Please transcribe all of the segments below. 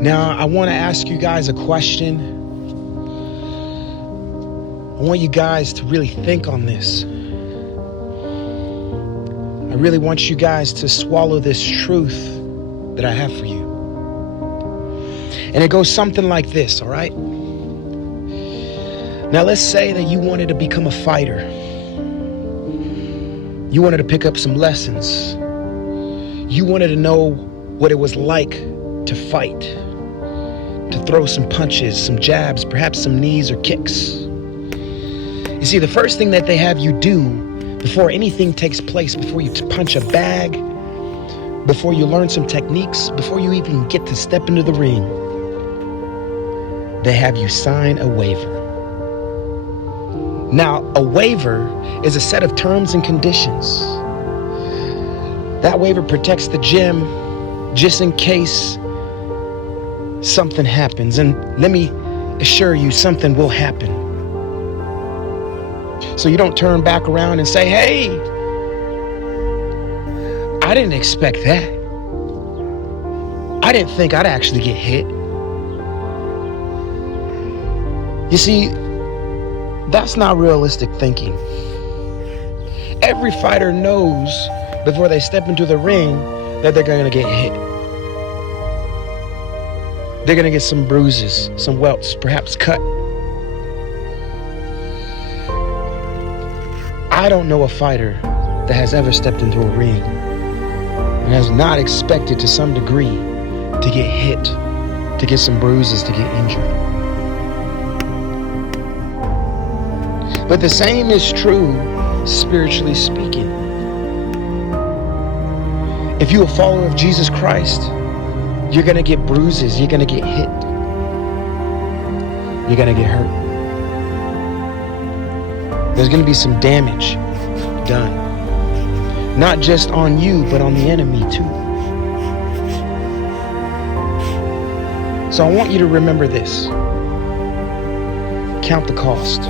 Now, I want to ask you guys a question. I want you guys to really think on this. I really want you guys to swallow this truth that I have for you. And it goes something like this, all right? Now, let's say that you wanted to become a fighter. You wanted to pick up some lessons. You wanted to know what it was like to fight, to throw some punches, some jabs, perhaps some knees or kicks. You see, the first thing that they have you do before anything takes place, before you punch a bag, before you learn some techniques, before you even get to step into the ring, they have you sign a waiver. Now, a waiver is a set of terms and conditions. That waiver protects the gym just in case something happens. And let me assure you, something will happen. So you don't turn back around and say, hey, I didn't expect that. I didn't think I'd actually get hit. You see, that's not realistic thinking. Every fighter knows before they step into the ring that they're going to get hit. They're going to get some bruises, some welts, perhaps cut. I don't know a fighter that has ever stepped into a ring and has not expected to some degree to get hit, to get some bruises, to get injured. But the same is true spiritually speaking. If you're a follower of Jesus Christ, you're going to get bruises, you're going to get hit, you're going to get hurt. There's going to be some damage done, not just on you, but on the enemy too. So I want you to remember this. Count the cost.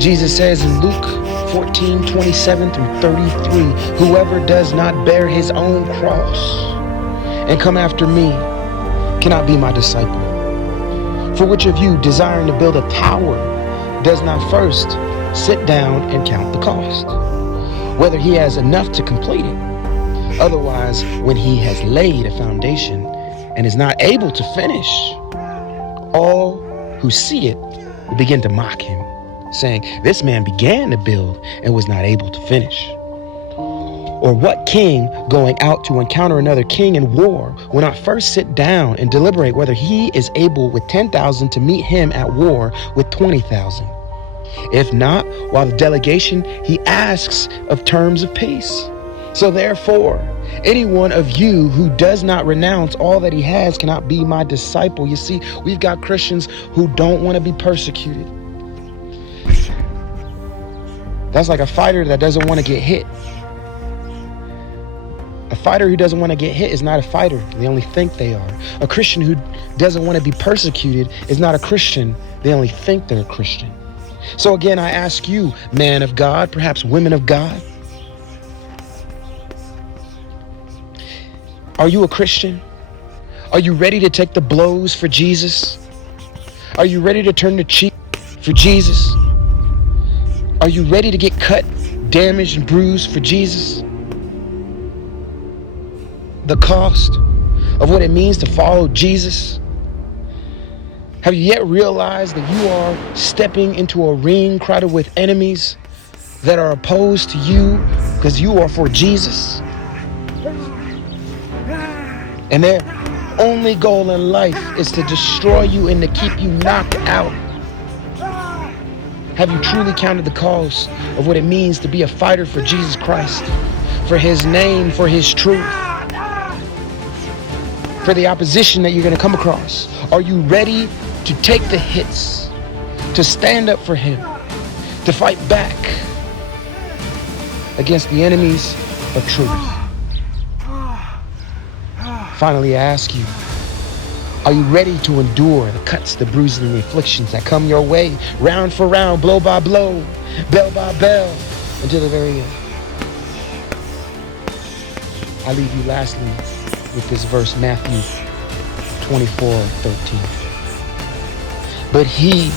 Jesus says in Luke 14:27-33, whoever does not bear his own cross and come after me cannot be my disciple. For which of you, desiring to build a tower, does not first sit down and count the cost, whether he has enough to complete it? Otherwise, when he has laid a foundation and is not able to finish, all who see it will begin to mock him, saying, this man began to build and was not able to finish. Or what king going out to encounter another king in war will not first sit down and deliberate whether he is able with 10,000 to meet him at war with 20,000? If not, while the delegation he asks of terms of peace. So therefore, any one of you who does not renounce all that he has cannot be my disciple. You see, we've got Christians who don't want to be persecuted. That's like a fighter that doesn't want to get hit. A fighter who doesn't want to get hit is not a fighter. They only think they are. A Christian who doesn't want to be persecuted is not a Christian. They only think they're a Christian. So again, I ask you, man of God, perhaps women of God, are you a Christian? Are you ready to take the blows for Jesus? Are you ready to turn the cheek for Jesus? Are you ready to get cut, damaged, and bruised for Jesus? The cost of what it means to follow Jesus? Have you yet realized that you are stepping into a ring crowded with enemies that are opposed to you because you are for Jesus? And their only goal in life is to destroy you and to keep you knocked out. Have you truly counted the cost of what it means to be a fighter for Jesus Christ, for his name, for his truth, for the opposition that you're going to come across? Are you ready to take the hits, to stand up for him, to fight back against the enemies of truth? Finally, I ask you, are you ready to endure the cuts, the bruises, and the afflictions that come your way, round for round, blow by blow, bell by bell, until the very end? I leave you lastly with this verse, Matthew 24:13. But he,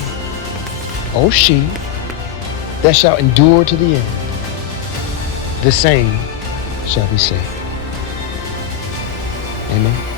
or she, that shall endure to the end, the same shall be saved. Amen.